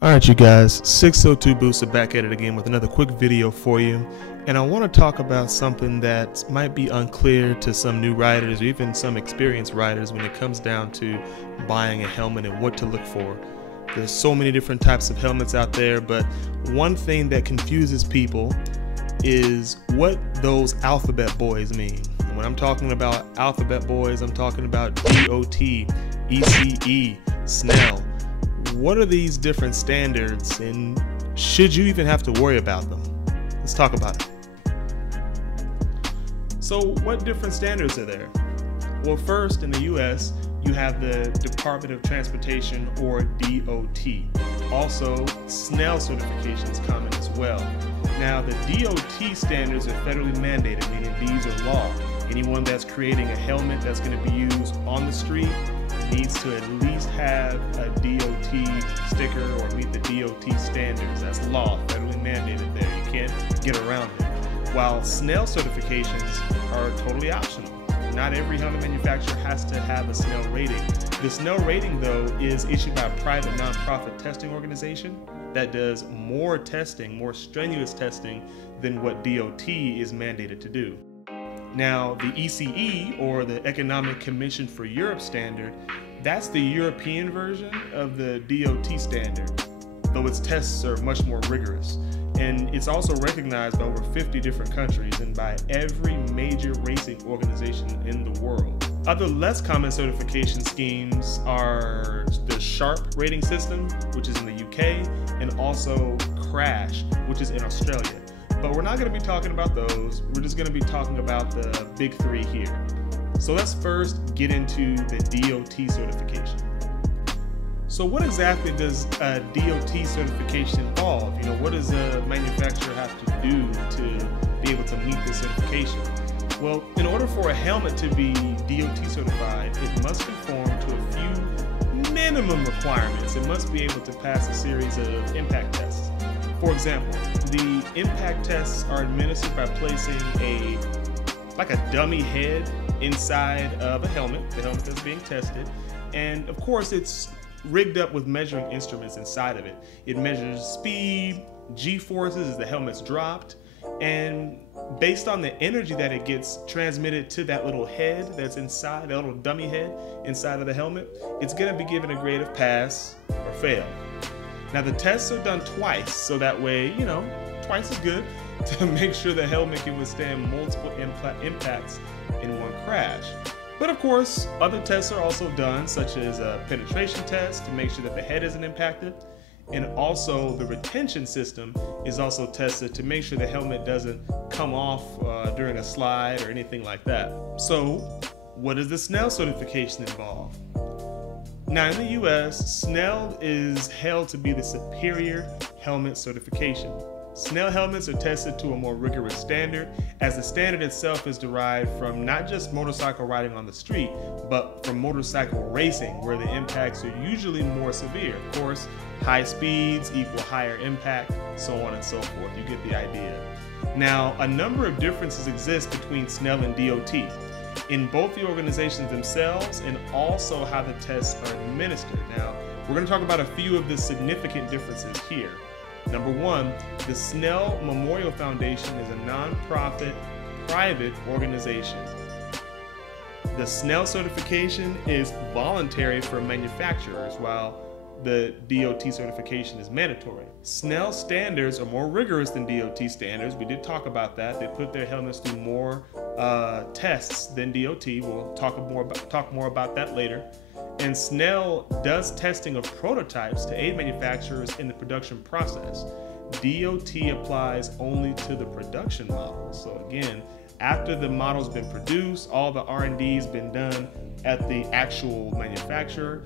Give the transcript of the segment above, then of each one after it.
Alright you guys, 602 Booster back at it again with another quick video for you, and I want to talk about something that might be unclear to some new riders or even some experienced riders when it comes down to buying a helmet and what to look for. There's so many different types of helmets out there, but one thing that confuses people is what those alphabet boys mean. And when I'm talking about alphabet boys, I'm talking about DOT, ECE, Snell. What are these different standards, and should you even have to worry about them? Let's talk about it. So what different standards are there? Well, first in the US, you have the Department of Transportation, or DOT. Also, Snell Certification is common as well. Now, the DOT standards are federally mandated, meaning these are law. Anyone that's creating a helmet that's going to be used on the street needs to at least have a DOT sticker or meet the DOT standards. That's law, federally mandated there. You can't get around it. While Snell certifications are totally optional. Not every helmet manufacturer has to have a Snell rating. The Snell rating, though, is issued by a private nonprofit testing organization that does more testing, more strenuous testing than what DOT is mandated to do. Now, the ECE, or the Economic Commission for Europe standard, that's the European version of the DOT standard, though its tests are much more rigorous. And it's also recognized by over 50 different countries and by every major racing organization in the world. Other less common certification schemes are the SHARP rating system, which is in the UK, and also CRASH, which is in Australia. But we're not going to be talking about those. We're just going to be talking about the big three here. So let's first get into the DOT certification. So what exactly does a DOT certification involve? You know, what does a manufacturer have to do to be able to meet this certification? Well, in order for a helmet to be DOT certified, it must conform to a few minimum requirements. It must be able to pass a series of impact tests. For example, the impact tests are administered by placing a dummy head inside of a helmet, the helmet that's being tested, and of course it's rigged up with measuring instruments inside of it. It measures speed, G-forces as the helmet's dropped, and based on the energy that it gets transmitted to that little head that's inside, that little dummy head inside of the helmet, it's going to be given a grade of pass or fail. Now the tests are done twice, so that way, you know, twice is good to make sure the helmet can withstand multiple impacts in one crash. But of course, other tests are also done, such as a penetration test to make sure that the head isn't impacted, and also the retention system is also tested to make sure the helmet doesn't come off during a slide or anything like that. So, what does the Snell certification involve? Now in the US, Snell is held to be the superior helmet certification. Snell helmets are tested to a more rigorous standard, as the standard itself is derived from not just motorcycle riding on the street, but from motorcycle racing, where the impacts are usually more severe. Of course, high speeds equal higher impact, so on and so forth. You get the idea. Now, a number of differences exist between Snell and DOT. In both the organizations themselves and also how the tests are administered. Now, we're going to talk about a few of the significant differences here. Number one, the Snell Memorial Foundation is a non-profit, private organization. The Snell certification is voluntary for manufacturers, while the DOT certification is mandatory. Snell standards are more rigorous than DOT standards. We did talk about that. They put their helmets through more tests than DOT. We'll talk more about that later. And Snell does testing of prototypes to aid manufacturers in the production process. DOT applies only to the production models. So again, after the model's been produced, all the R&D's been done at the actual manufacturer,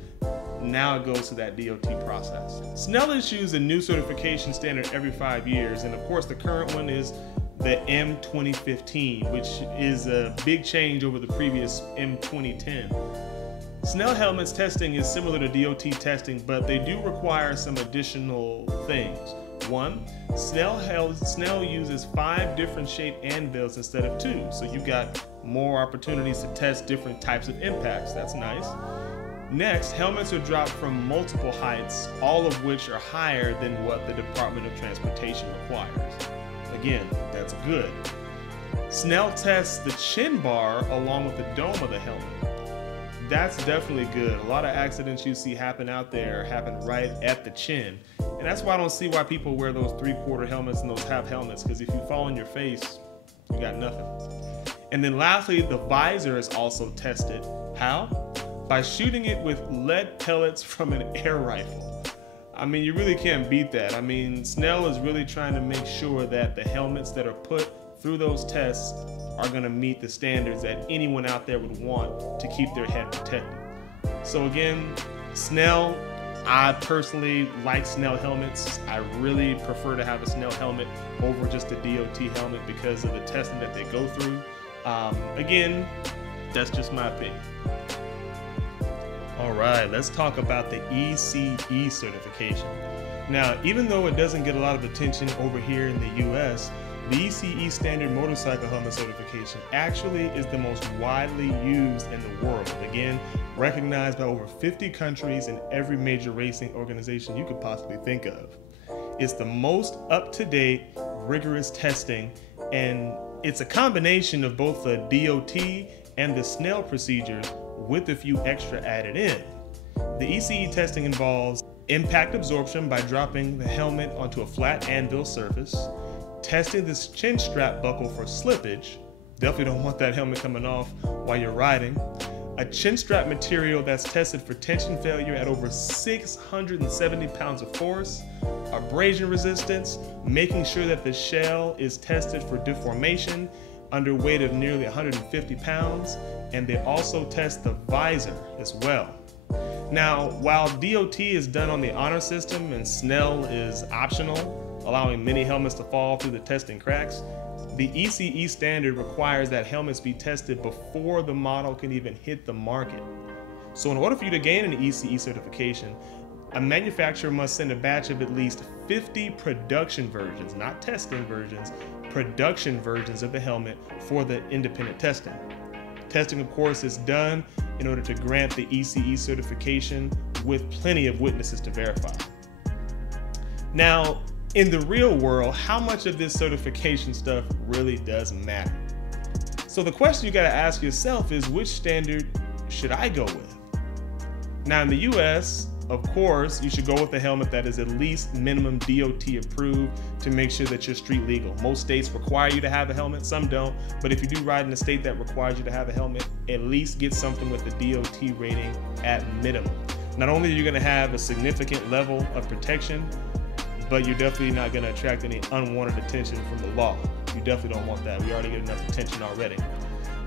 now it goes to that DOT process. Snell issues a new certification standard every 5 years, and of course the current one is the M2015, which is a big change over the previous M2010. Snell helmets testing is similar to DOT testing, but they do require some additional things. One, Snell uses 5 different shaped anvils instead of 2, so you've got more opportunities to test different types of impacts. That's nice. Next, helmets are dropped from multiple heights, all of which are higher than what the Department of Transportation requires. Again, that's good. Snell tests the chin bar along with the dome of the helmet. That's definitely good. A lot of accidents you see happen out there happen right at the chin. And that's why I don't see why people wear those 3/4 helmets and those half helmets, because if you fall on your face, you got nothing. And then lastly, the visor is also tested. How? By shooting it with lead pellets from an air rifle. I mean, you really can't beat that. I mean, Snell is really trying to make sure that the helmets that are put through those tests are going to meet the standards that anyone out there would want to keep their head protected. So again, Snell, I personally like Snell helmets. I really prefer to have a Snell helmet over just a DOT helmet because of the testing that they go through. Again, that's just my opinion. All right, let's talk about the ECE certification. Now, even though it doesn't get a lot of attention over here in the US, the ECE Standard Motorcycle Helmet Certification actually is the most widely used in the world. Again, recognized by over 50 countries and every major racing organization you could possibly think of. It's the most up-to-date, rigorous testing, and it's a combination of both the DOT and the Snell procedures with a few extra added in. The ECE testing involves impact absorption by dropping the helmet onto a flat anvil surface, testing this chin strap buckle for slippage. Definitely don't want that helmet coming off while you're riding. A chin strap material that's tested for tension failure at over 670 pounds of force. Abrasion resistance, making sure that the shell is tested for deformation under weight of nearly 150 pounds. And they also test the visor as well. Now, while DOT is done on the honor system and Snell is optional, allowing many helmets to fall through the testing cracks, the ECE standard requires that helmets be tested before the model can even hit the market. So in order for you to gain an ECE certification, a manufacturer must send a batch of at least 50 production versions, not testing versions, production versions of the helmet for the independent testing. Testing, of course, is done in order to grant the ECE certification with plenty of witnesses to verify. Now, in the real world, how much of this certification stuff really does matter? So the question you gotta ask yourself is, which standard should I go with? Now in the US, of course, you should go with a helmet that is at least minimum DOT approved to make sure that you're street legal. Most states require you to have a helmet, some don't, but if you do ride in a state that requires you to have a helmet, at least get something with a DOT rating at minimum. Not only are you gonna have a significant level of protection, but you're definitely not gonna attract any unwanted attention from the law. You definitely don't want that. We already get enough attention already.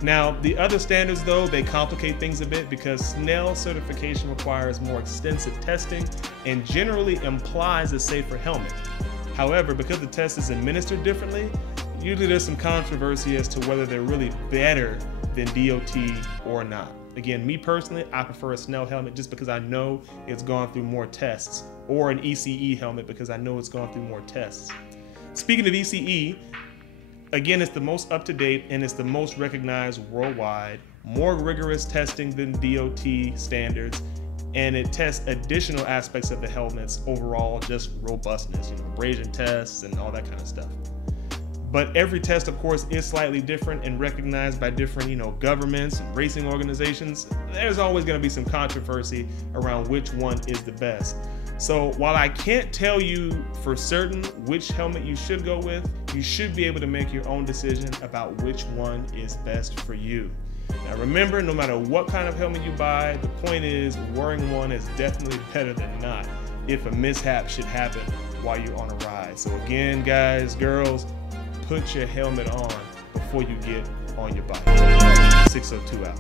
Now, the other standards though, they complicate things a bit because Snell certification requires more extensive testing and generally implies a safer helmet. However, because the test is administered differently, usually there's some controversy as to whether they're really better than DOT or not. Again, me personally, I prefer a Snell helmet just because I know it's gone through more tests, or an ECE helmet because I know it's gone through more tests. Speaking of ECE, again, it's the most up-to-date and it's the most recognized worldwide, more rigorous testing than DOT standards, and it tests additional aspects of the helmet's overall just robustness, abrasion tests and all that kind of stuff. But every test, of course, is slightly different and recognized by different, governments and racing organizations. There's always going to be some controversy around which one is the best. So while I can't tell you for certain which helmet you should go with, you should be able to make your own decision about which one is best for you. Now remember, no matter what kind of helmet you buy, the point is wearing one is definitely better than not if a mishap should happen while you're on a ride. So again, guys, girls, put your helmet on before you get on your bike. 602 out.